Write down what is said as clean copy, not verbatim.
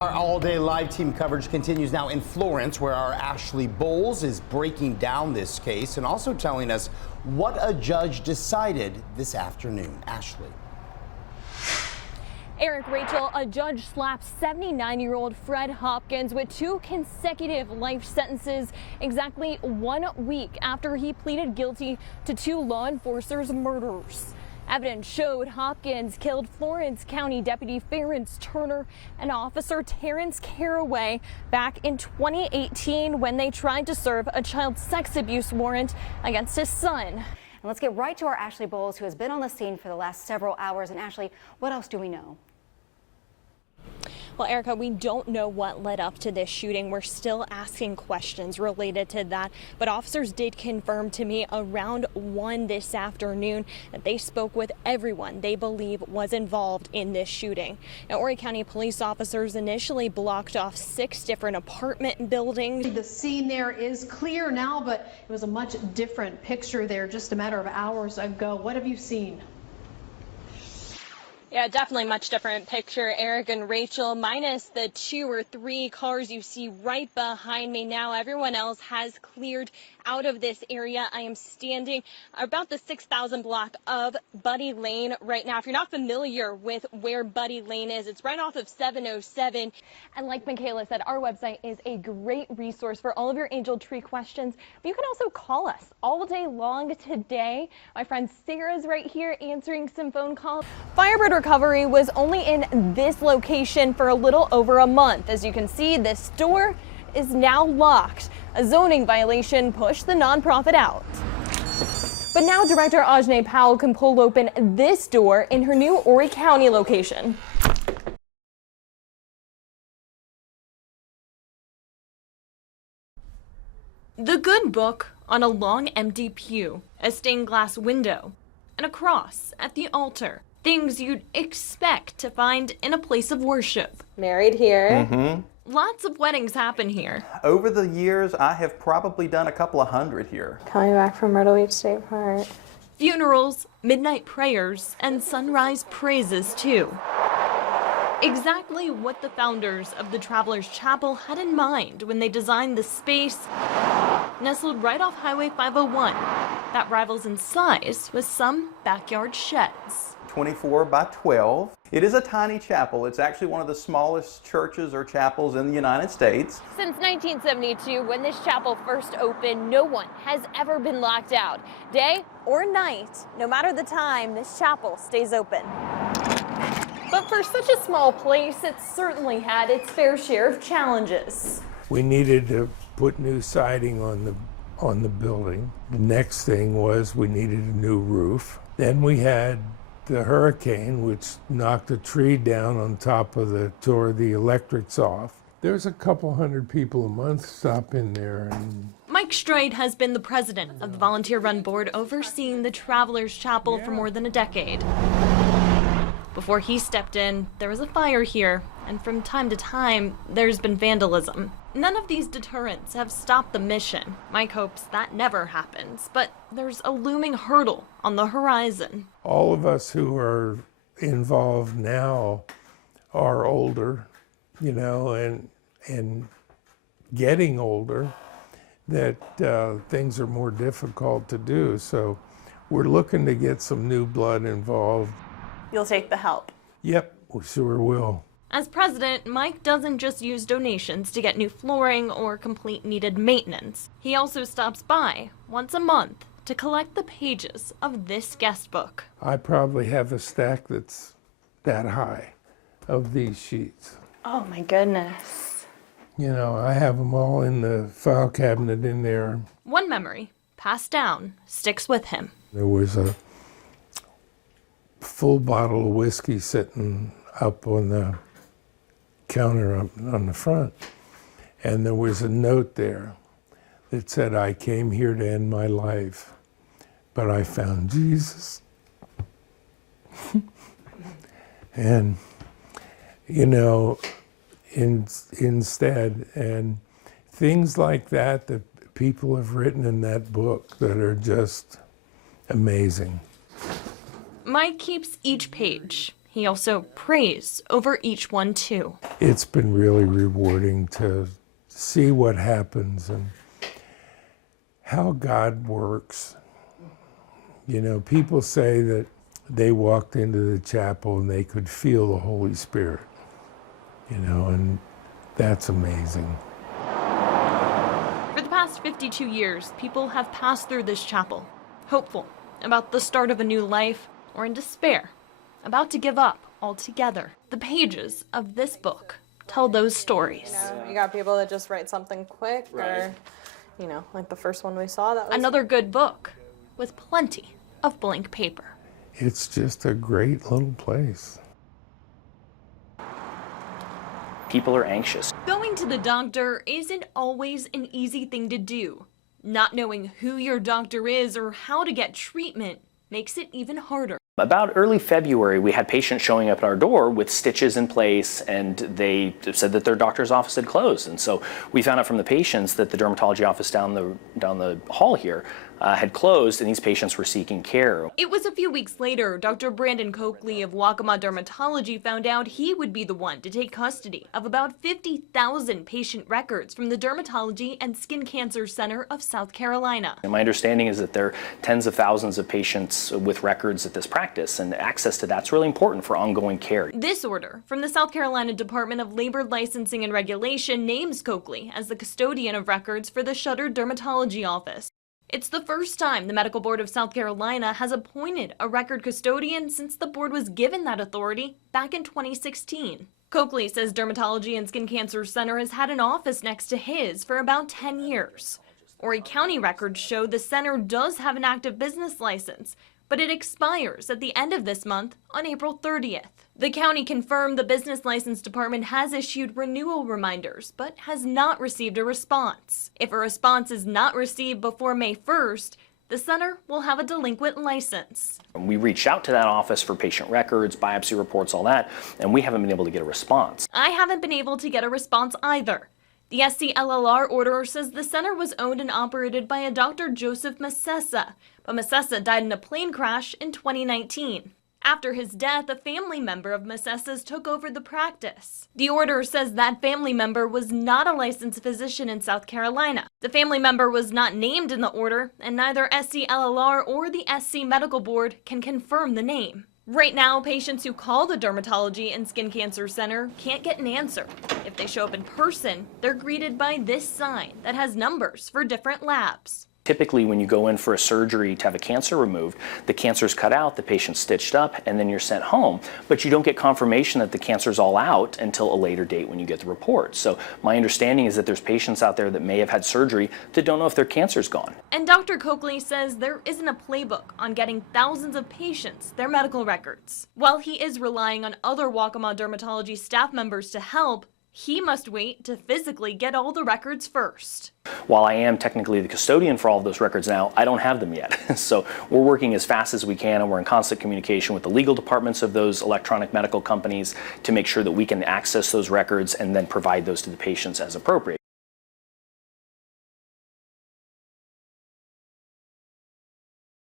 Our all-day live team coverage continues now in Florence, where our Ashley Bowles is breaking down this case and also telling us what a judge decided this afternoon. Ashley. Eric, Rachel, a judge slapped 79-year-old Fred Hopkins with 2 consecutive life sentences exactly 1 week after he pleaded guilty to 2 law enforcers' murders. Evidence showed Hopkins killed Florence County Deputy Ference Turner and Officer Terrence Caraway back in 2018 when they tried to serve a child sex abuse warrant against his son. And let's get right to our Ashley Bowles, who has been on the scene for the last several hours. And Ashley, what else do we know? Well, Erica, we don't know what led up to this shooting. We're still asking questions related to that. But officers did confirm to me around 1 this afternoon that they spoke with everyone they believe was involved in this shooting. Now, Horry County police officers initially blocked off 6 different apartment buildings. The scene there is clear now, but it was a much different picture there just a matter of hours ago. What have you seen? Yeah, definitely much different picture, Eric and Rachel, minus the 2 or 3 cars you see right behind me now. Everyone else has cleared out of this area. I am standing about the 6,000 block of Buddy Lane right now. If you're not familiar with where Buddy Lane is, it's right off of 707. And like Michaela said, our website is a great resource for all of your Angel Tree questions. But you can also call us all day long today. My friend Sarah's right here answering some phone calls. Firebird Recovery was only in this location for a little over a month. As you can see, this door is now locked. A zoning violation pushed the nonprofit out. But now Director Ajne Powell can pull open this door in her new Horry County location. The Good Book on a long empty pew, a stained glass window, and a cross at the altar. Things you'd expect to find in a place of worship. Married here. Lots of weddings happen here. Over the years, I have probably done a couple of hundred here. Coming back from Myrtle Beach State Park. Funerals, midnight prayers, and sunrise praises too. Exactly what the founders of the Travelers Chapel had in mind when they designed the space nestled right off Highway 501 that rivals in size with some backyard sheds. 24 by 12. It is a tiny chapel. It's actually one of the smallest churches or chapels in the United States. Since 1972, when this chapel first opened, no one has ever been locked out. Day or night, no matter the time, this chapel stays open. But for such a small place, it certainly had its fair share of challenges. We needed to put new siding on the building. The next thing was we needed a new roof. Then we had the hurricane, which knocked a tree down on top of tore the electrics off. There's a couple hundred people a month stop in there. And Mike Stride has been the president of the volunteer-run board overseeing the Travelers Chapel for more than a decade. Before he stepped in, there was a fire here, and from time to time, there's been vandalism. None of these deterrents have stopped the mission. Mike hopes that never happens, but there's a looming hurdle on the horizon. all of us who are involved now are older, you know, and getting older, that things are more difficult to do. So we're looking to get some new blood involved. You'll take the help. Yep, we sure will. As president, Mike doesn't just use donations to get new flooring or complete needed maintenance. He also stops by once a month to collect the pages of this guest book. I probably have a stack that's that high of these sheets. Oh my goodness. You know, I have them all in the file cabinet in there. One memory, passed down, sticks with him. There was a full bottle of whiskey sitting up on the counter up on the front. And there was a note there that said, "I came here to end my life, but I found Jesus." And, you know, instead, and things like that that people have written in that book that are just amazing. Mike keeps each page. He also prays over each one, too. It's been really rewarding to see what happens and how God works. You know, people say that they walked into the chapel and they could feel the Holy Spirit, you know, and that's amazing. For the past 52 years, people have passed through this chapel, hopeful about the start of a new life, or in despair, about to give up altogether. The pages of this book tell those stories. You got people that just write something quick, or, you know, like the first one we saw. That was Another good book with plenty of blank paper. It's just a great little place. People are anxious. Going to the doctor isn't always an easy thing to do. Not knowing who your doctor is or how to get treatment makes it even harder. About early February, we had patients showing up at our door with stitches in place, and they said that their doctor's office had closed. And so we found out from the patients that the dermatology office down the hall here had closed, and these patients were seeking care. It was a few weeks later, Dr. Brandon Coakley of Waccamaw Dermatology found out he would be the one to take custody of about 50,000 patient records from the Dermatology and Skin Cancer Center of South Carolina. And my understanding is that there are tens of thousands of patients with records at this practice, and access to that's really important for ongoing care. This order from the South Carolina Department of Labor Licensing and Regulation names Coakley as the custodian of records for the shuttered dermatology office. It's the first time the Medical Board of South Carolina has appointed a record custodian since the board was given that authority back in 2016. Coakley says Dermatology and Skin Cancer Center has had an office next to his for about 10 years. Horry County records show the center does have an active business license, but it expires at the end of this month on April 30th. The county confirmed the business license department has issued renewal reminders, but has not received a response. If a response is not received before May 1st, the center will have a delinquent license. We reached out to that office for patient records, biopsy reports, all that, and we haven't been able to get a response. I haven't been able to get a response either. The SCLLR order says the center was owned and operated by a Dr. Joseph Masessa, but Masessa died in a plane crash in 2019. After his death, a family member of Masessa's took over the practice. The order says that family member was not a licensed physician in South Carolina. The family member was not named in the order, and neither SCLLR or the SC Medical Board can confirm the name. Right now, patients who call the Dermatology and Skin Cancer Center can't get an answer. If they show up in person, they're greeted by this sign that has numbers for different labs. Typically, when you go in for a surgery to have a cancer removed, the cancer's cut out, the patient's stitched up, and then you're sent home. But you don't get confirmation that the cancer's all out until a later date when you get the report. So my understanding is that there's patients out there that may have had surgery that don't know if their cancer's gone. And Dr. Coakley says there isn't a playbook on getting thousands of patients their medical records. While he is relying on other Waccamaw Dermatology staff members to help, he must wait to physically get all the records first. While I am technically the custodian for all of those records now, I don't have them yet. So we're working as fast as we can, and we're in constant communication with the legal departments of those electronic medical companies to make sure that we can access those records and then provide those to the patients as appropriate.